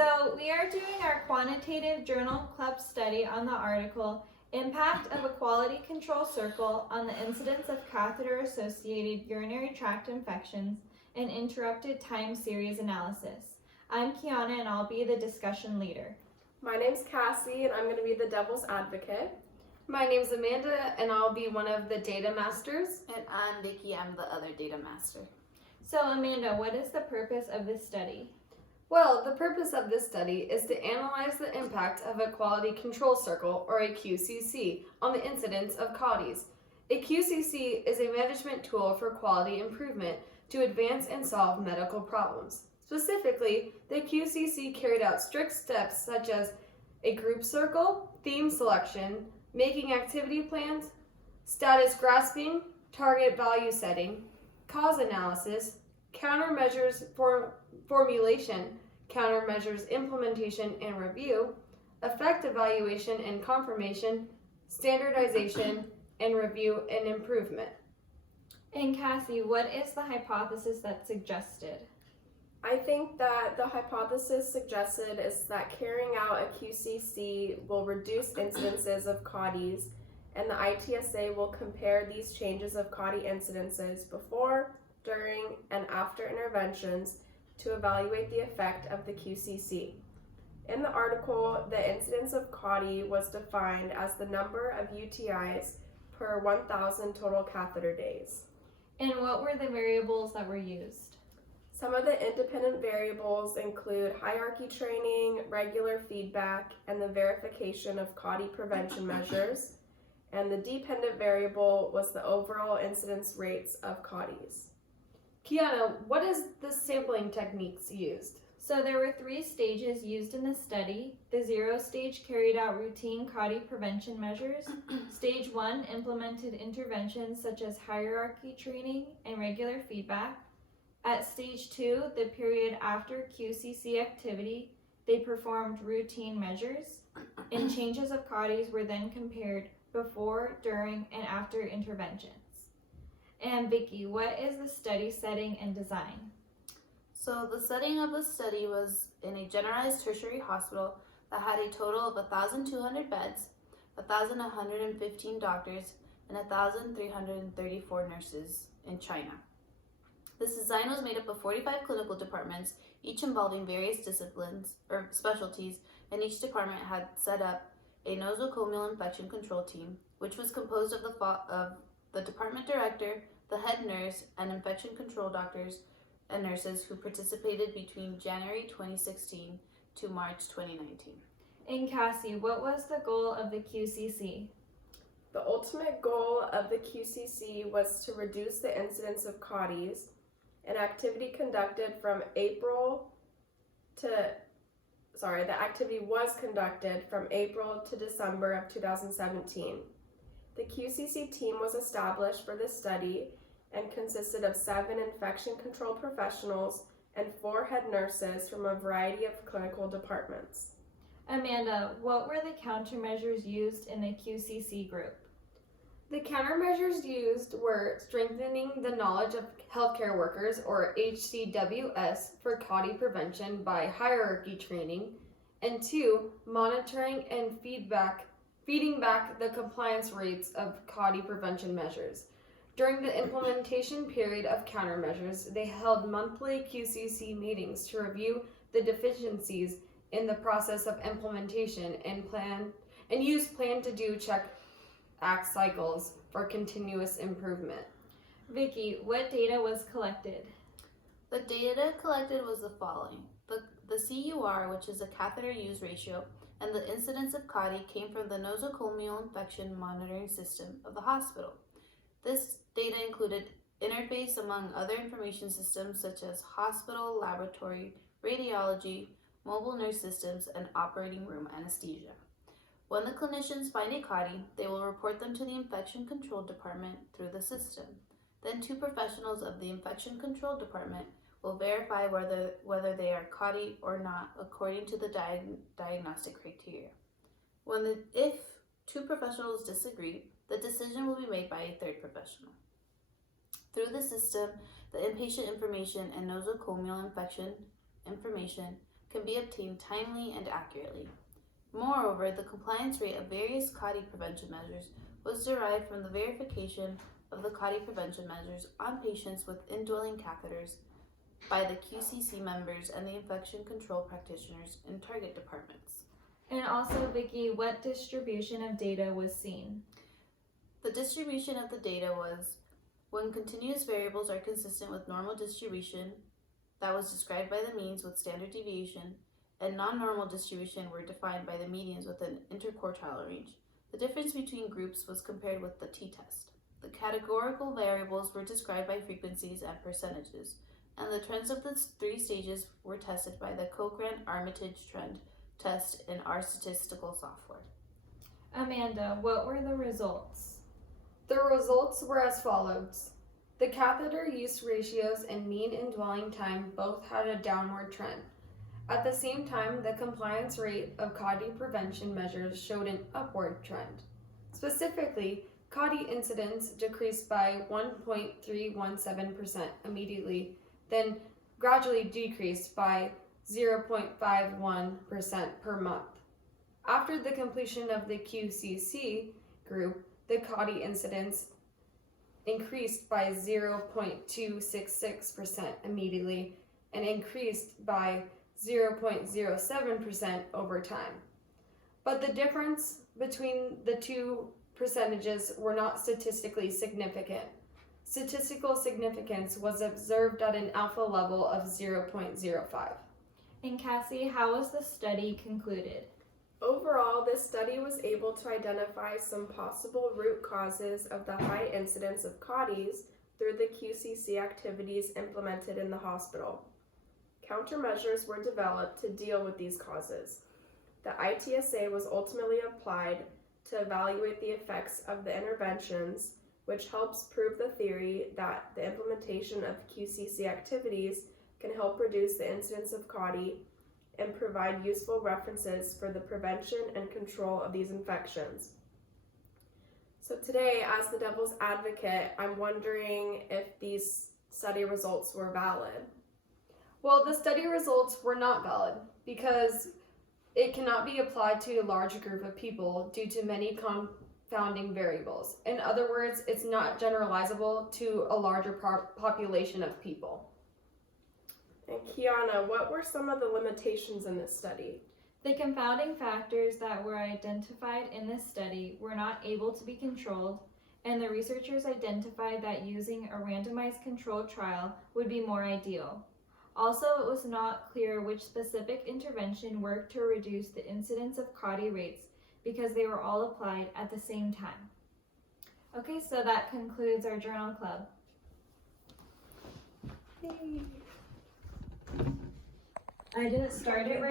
So we are doing our quantitative journal club study on the article Impact of a Quality Control Circle on the Incidence of Catheter-Associated Urinary Tract Infections and Interrupted Time Series Analysis. I'm Kiana and I'll be the discussion leader. My name's Cassie and I'm going to be the devil's advocate. My name's Amanda and I'll be one of the data masters. And I'm Vicky, I'm the other data master. So Amanda, what is the purpose of this study? Well, the purpose of this study is to analyze the impact of a quality control circle, or a QCC, on the incidence of CAUTIs. A QCC is a management tool for quality improvement to advance and solve medical problems. Specifically, the QCC carried out strict steps such as a group circle, theme selection, making activity plans, status grasping, target value setting, cause analysis, countermeasures formulation, countermeasures implementation and review, effect evaluation and confirmation, standardization, and review and improvement. And Cassie, what is the hypothesis that's suggested? I think that the hypothesis suggested is that carrying out a QCC will reduce incidences of CAUTIs, and the ITSA will compare these changes of CAUTI incidences before, during, and after interventions to evaluate the effect of the QCC. In the article, the incidence of CAUTI was defined as the number of UTIs per 1,000 total catheter days. And what were the variables that were used? Some of the independent variables include hierarchy training, regular feedback, and the verification of CAUTI prevention measures. And the dependent variable was the overall incidence rates of CAUTIs. Kiana, what is the sampling techniques used? So there were 3 stages used in the study. The 0 stage carried out routine CAUTI prevention measures. Stage 1 implemented interventions such as hierarchy training and regular feedback. At stage 2, the period after QCC activity, they performed routine measures, and changes of CAUTIs were then compared before, during, and after interventions. And Vicky, what is the study setting and design? So the setting of the study was in a generalized tertiary hospital that had a total of 1,200 beds, 1,115 doctors, and 1,334 nurses in China. This design was made up of 45 clinical departments, each involving various disciplines or specialties, and each department had set up a nosocomial infection control team, which was composed of the department director, the head nurse, and infection control doctors and nurses who participated between January 2016 to March 2019. And Cassie, what was the goal of the QCC? The ultimate goal of the QCC was to reduce the incidence of CAUTIs, an activity the activity was conducted from April to December of 2017. The QCC team was established for this study and consisted of 7 infection control professionals and 4 head nurses from a variety of clinical departments. Amanda, what were the countermeasures used in the QCC group? The countermeasures used were strengthening the knowledge of healthcare workers, or HCWS, for CAUTI prevention by hierarchy training, and 2, monitoring and feeding back the compliance rates of CAUTI prevention measures. During the implementation period of countermeasures, they held monthly QCC meetings to review the deficiencies in the process of implementation and use plan-to-do check-act cycles for continuous improvement. Vicky, what data was collected? The data collected was the following. The CUR, which is a catheter use ratio, and the incidence of CAUTI came from the nosocomial infection monitoring system of the hospital. This data included interface among other information systems such as hospital, laboratory, radiology, mobile nurse systems, and operating room anesthesia. When the clinicians find a CAUTI, they will report them to the infection control department through the system. Then 2 professionals of the infection control department will verify whether they are CAUTI or not according to the diagnostic criteria. If 2 professionals disagree, the decision will be made by a 3rd professional. Through the system, the inpatient information and nosocomial infection information can be obtained timely and accurately. Moreover, the compliance rate of various CAUTI prevention measures was derived from the verification of the CAUTI prevention measures on patients with indwelling catheters by the QCC members and the infection control practitioners in target departments. And also, Vicky, what distribution of data was seen? The distribution of the data was when continuous variables are consistent with normal distribution that was described by the means with standard deviation, and non-normal distribution were defined by the medians with an interquartile range. The difference between groups was compared with the t-test. The categorical variables were described by frequencies and percentages, and the trends of the 3 stages were tested by the Cochrane-Armitage trend test in our statistical software. Amanda, what were the results? The results were as follows. The catheter use ratios and mean indwelling time both had a downward trend. At the same time, the compliance rate of CAUTI prevention measures showed an upward trend. Specifically, CAUTI incidence decreased by 1.317% immediately, then gradually decreased by 0.51% per month. After the completion of the QCC group, the CAUTI incidence increased by 0.266% immediately and increased by 0.07% over time. But the difference between the 2 percentages were not statistically significant. Statistical significance was observed at an alpha level of 0.05. And Cassie, how was the study concluded? Overall, this study was able to identify some possible root causes of the high incidence of CAUTIs through the QCC activities implemented in the hospital. Countermeasures were developed to deal with these causes. The ITSA was ultimately applied to evaluate the effects of the interventions, which helps prove the theory that the implementation of QCC activities can help reduce the incidence of CAUTI and provide useful references for the prevention and control of these infections. So today, as the devil's advocate, I'm wondering if these study results were valid. Well, the study results were not valid because it cannot be applied to a large group of people due to many confounding variables. In other words, it's not generalizable to a larger population of people. And Kiana, what were some of the limitations in this study? The confounding factors that were identified in this study were not able to be controlled, and the researchers identified that using a randomized controlled trial would be more ideal. Also, it was not clear which specific intervention worked to reduce the incidence of CAUTI rates because they were all applied at the same time. Okay, so that concludes our journal club. Yay. I didn't start it right.